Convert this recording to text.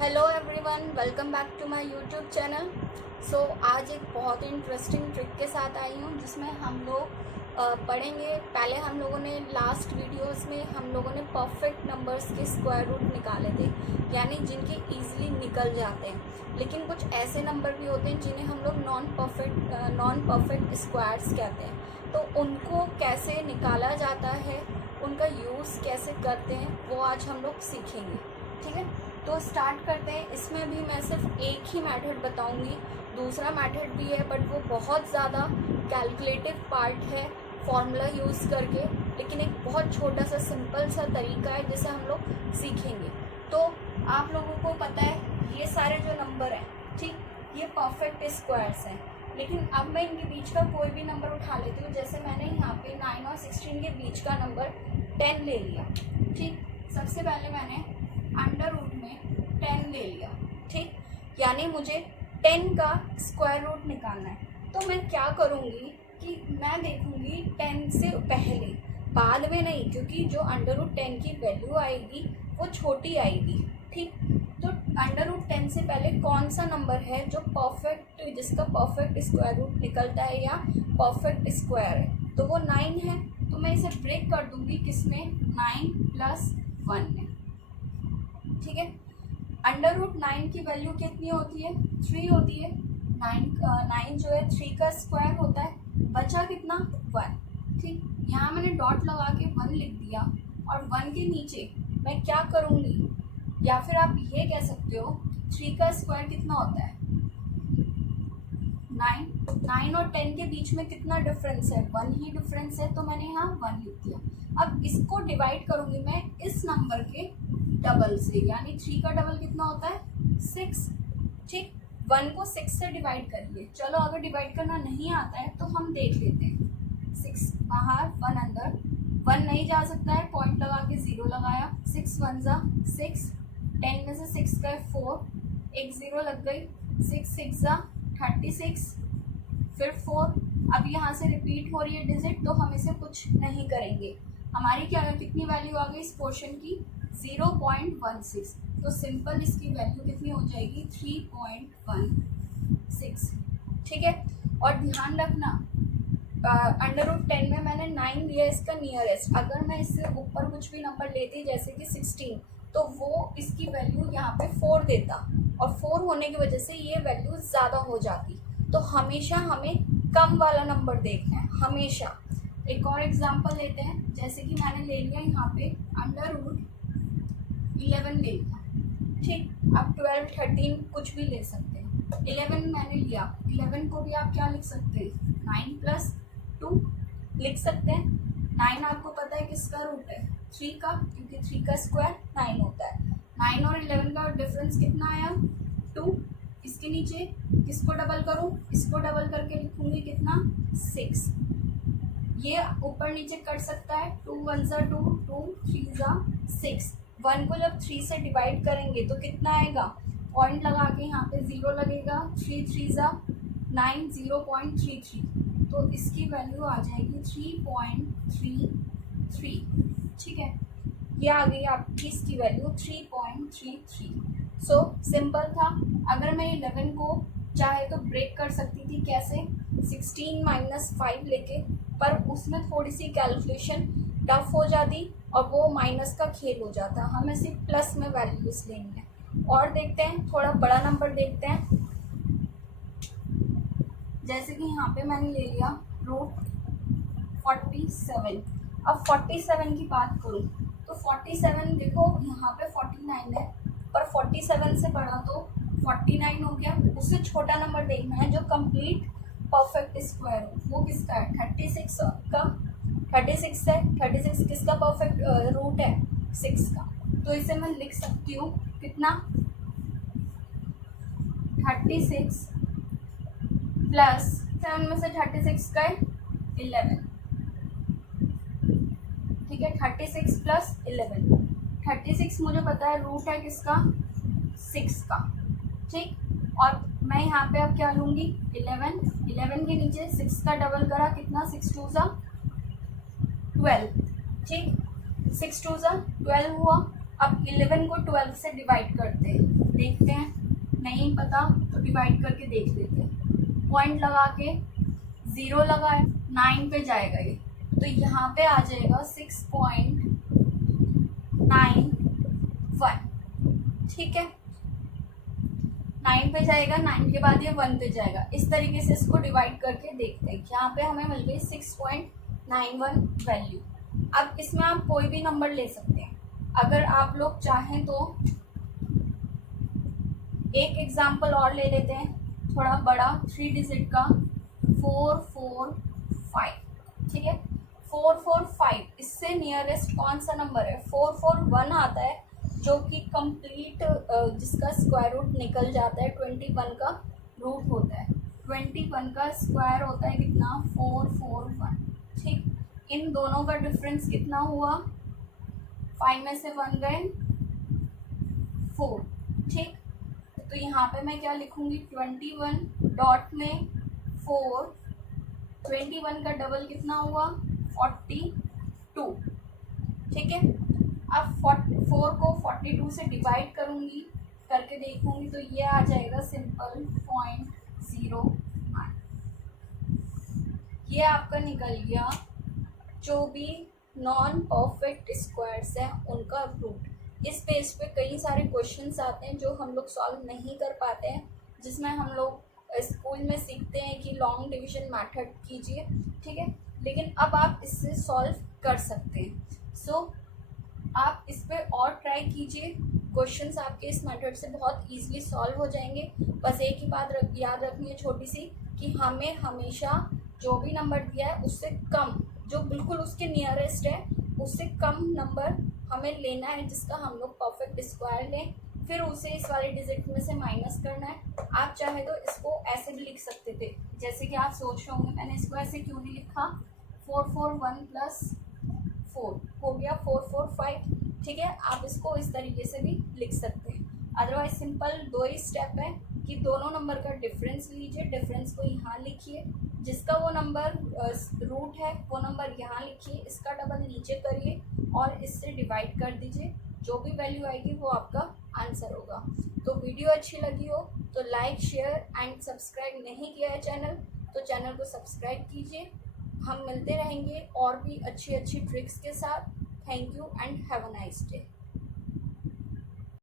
Hello everyone, welcome back to my YouTube channel. आज एक बहुत ही इंटरेस्टिंग ट्रिक के साथ आई हूँ जिसमें हम लोग पढ़ेंगे। पहले हम लोगों ने लास्ट वीडियोस में हम लोगों ने परफेक्ट नंबर्स के स्क्वायर रूट निकाले थे, यानी जिनके इजीली निकल जाते हैं। लेकिन कुछ ऐसे नंबर भी होते हैं जिन्हें हम लोग नॉन परफेक्ट स्क्वायर्स कहते हैं। तो उनको कैसे निकाला जाता है, उनका यूज़ कैसे करते हैं, वो आज हम लोग सीखेंगे। ठीक है, तो स्टार्ट करते हैं। इसमें भी मैं सिर्फ एक ही मेथड बताऊंगी, दूसरा मेथड भी है बट वो बहुत ज़्यादा कैलकुलेटिव पार्ट है फॉर्मूला यूज़ करके, लेकिन एक बहुत छोटा सा सिंपल सा तरीका है जिसे हम लोग सीखेंगे। तो आप लोगों को पता है ये सारे जो नंबर हैं, ठीक, ये परफेक्ट स्क्वायर्स हैं। लेकिन अब मैं इनके बीच का कोई भी नंबर उठा लेती हूँ। जैसे मैंने यहाँ पे 9 और 16 के बीच का नंबर 10 ले लिया। ठीक, सबसे पहले मैंने अंडर रूट में 10 ले लिया। ठीक, यानी मुझे 10 का स्क्वायर रूट निकालना है। तो मैं क्या करूँगी कि मैं देखूँगी 10 से पहले, बाद में नहीं, क्योंकि जो अंडर रूट 10 की वैल्यू आएगी वो छोटी आएगी। ठीक, तो अंडर रूट 10 से पहले कौन सा नंबर है जो परफेक्ट, जिसका परफेक्ट स्क्वायर रूट निकलता है या परफेक्ट स्क्वायर है, तो वो 9 है। तो मैं इसे ब्रेक कर दूँगी किसमें, 9 + 1 में। ठीक है, अंडर रूट 9 की वैल्यू कितनी होती है, 3 होती है। 9 जो है 3 का स्क्वायर होता है। बचा कितना, 1। ठीक, यहाँ मैंने डॉट लगा के 1 लिख दिया और 1 के नीचे मैं क्या करूँगी, या फिर आप ये कह सकते हो 3 का स्क्वायर कितना होता है, 9 और 10 के बीच में कितना डिफरेंस है, 1 ही डिफरेंस है। तो मैंने यहाँ 1 लिख दिया। अब इसको डिवाइड करूँगी मैं इस नंबर के डबल से, यानी 3 का डबल कितना होता है, 6। ठीक, 1 को 6 से डिवाइड करिए। चलो, अगर डिवाइड करना नहीं आता है तो हम देख लेते हैं। 6 बाहर, 1 अंदर, 1 नहीं जा सकता है, पॉइंट लगा के 0 लगाया। 6 1 ज़ा 6, 10 में से 6 गए 4, एक 0 लग गई। 6 6 ज़ा 36, फिर 4। अब यहाँ से रिपीट हो रही है डिजिट, तो हम इसे कुछ नहीं करेंगे। हमारी क्या, कितनी वैल्यू आ गई इस पोर्शन की, 0.16। तो सिंपल इसकी वैल्यू कितनी हो जाएगी, 3.16। ठीक है, और ध्यान रखना अंडर रूट 10 में मैंने 9 लिया इसका नियरेस्ट। अगर मैं इससे ऊपर कुछ भी नंबर लेती, जैसे कि 16, तो वो इसकी वैल्यू यहाँ पे 4 देता, और 4 होने की वजह से ये वैल्यू ज़्यादा हो जाती। तो हमेशा हमें कम वाला नंबर देखना है, हमेशा। एक और एग्जांपल लेते हैं, जैसे कि मैंने ले लिया यहाँ पे अंडर रूट 11 ले लिया। ठीक, अब 12 13 कुछ भी ले सकते हैं। 11 मैंने लिया, 11 को भी आप क्या लिख सकते हैं, 9 + 2 लिख सकते हैं। 9 आपको पता है किसका रूट है, 3 का, क्योंकि 3 का स्क्वायर 9 होता है। 9 और 11 का डिफरेंस कितना आया, 2। इसके नीचे किसको डबल करूँ, इसको डबल करके लिखूँगी कितना, 6। ये ऊपर नीचे कट सकता है, 2 1 ज़ा 2, 2 3 ज़ा 6। 1 को जब 3 से डिवाइड करेंगे तो कितना आएगा, पॉइंट लगा के यहाँ पे 0 लगेगा। 3 3 ज़ा 9, 0.33। तो इसकी वैल्यू आ जाएगी 3.33। ठीक है, ये आ गई आपकी इसकी वैल्यू 3.33। सो सिंपल था। अगर मैं 11 को चाहे तो ब्रेक कर सकती थी, कैसे, 16 - 5 लेके, पर उसमें थोड़ी सी कैलकुलेशन टफ हो जाती और वो माइनस का खेल हो जाता। हमें सिर्फ प्लस में वैल्यूज लेनी है। और देखते हैं, थोड़ा बड़ा नंबर देखते हैं। जैसे कि यहाँ पे मैंने ले लिया रूट 47। अब 47 की बात करूँ तो 47, देखो यहाँ पे 49 है, पर 47 से बड़ा तो 49 हो गया। उससे छोटा नंबर देखना है जो कंप्लीट परफेक्ट स्क्वायर हो, वो किसका है, 36 का। 36 है, 36 किसका परफेक्ट रूट है, 6 का। तो इसे मैं लिख सकती हूँ कितना, 36 प्लस 7 में से 36 गए 11। ठीक है, 36 + 11। 36 मुझे पता है रूट है किसका, 6 का। ठीक, और मैं यहाँ पे अब क्या लूँगी, 11 के नीचे 6 का डबल करा, कितना, 6 2 ज़ा 12। ठीक, 6 2 ज़ा 12 हुआ। अब 11 को 12 से डिवाइड करते हैं, देखते हैं, नहीं पता तो डिवाइड करके देख लेते हैं। पॉइंट लगा के 0 लगाए, 9 पे जाएगा ये, तो यहाँ पे आ जाएगा 6.91। ठीक है, 9 पे जाएगा, 9 के बाद ये 1 पे जाएगा। इस तरीके से इसको डिवाइड करके देखते हैं। यहाँ पे हमें मिल गई 6.91 वैल्यू। अब इसमें आप कोई भी नंबर ले सकते हैं। अगर आप लोग चाहें तो एक एग्जाम्पल और ले लेते हैं, थोड़ा बड़ा, 3 डिजिट का, 445। ठीक है, 445, इससे नियरेस्ट कौन सा नंबर है? 441 आता है, जो कि कंप्लीट जिसका स्क्वायर रूट निकल जाता है, 21 का रूट होता है। 21 का स्क्वायर होता है कितना? 441। ठीक, इन दोनों का डिफरेंस कितना हुआ? 5 में से 1 गए, 4। ठीक, तो यहाँ पे मैं क्या लिखूंगी? 21 डॉट में 4, 21 का डबल कितना हुआ? 42। ठीक है, अब 4 को 42 से डिवाइड करूंगी, करके देखूंगी, तो ये आ जाएगा सिंपल 0.09। ये आपका निकल गया जो भी नॉन परफेक्ट स्क्वायर्स हैं उनका रूट। इस पेज पे कई सारे क्वेश्चंस आते हैं जो हम लोग सॉल्व नहीं कर पाते हैं, जिसमें हम लोग स्कूल में सीखते हैं कि लॉन्ग डिवीजन मेथड कीजिए। ठीक है, लेकिन अब आप इससे सॉल्व कर सकते हैं। सो आप इस पे और ट्राई कीजिए, क्वेश्चंस आपके इस मेथड से बहुत इजीली सॉल्व हो जाएंगे। बस एक ही बात याद रखनी है छोटी सी, कि हमें हमेशा जो भी नंबर दिया है उससे कम, जो बिल्कुल उसके नियरेस्ट है, उससे कम नंबर हमें लेना है, जिसका हम लोग परफेक्ट स्क्वायर लें, फिर उसे इस वाले डिजिट में से माइनस करना है। आप चाहे तो इसको ऐसे भी लिख सकते थे, जैसे कि आप सोच रहे होंगे मैंने इसको ऐसे क्यों नहीं लिखा। 441 प्लस 4 हो गया 445। ठीक है, आप इसको इस तरीके से भी लिख सकते हैं। अदरवाइज सिंपल 2 ही स्टेप है कि दोनों नंबर का डिफरेंस लीजिए, डिफरेंस को यहाँ लिखिए, जिसका वो नंबर रूट है वो नंबर यहाँ लिखिए, इसका डबल नीचे करिए और इससे डिवाइड कर दीजिए। जो भी वैल्यू आएगी वो आपका आंसर होगा। तो वीडियो अच्छी लगी हो तो लाइक, शेयर एंड सब्सक्राइब नहीं किया है चैनल, तो चैनल को सब्सक्राइब कीजिए। हम मिलते रहेंगे और भी अच्छी अच्छी ट्रिक्स के साथ। Thank you and have a nice day.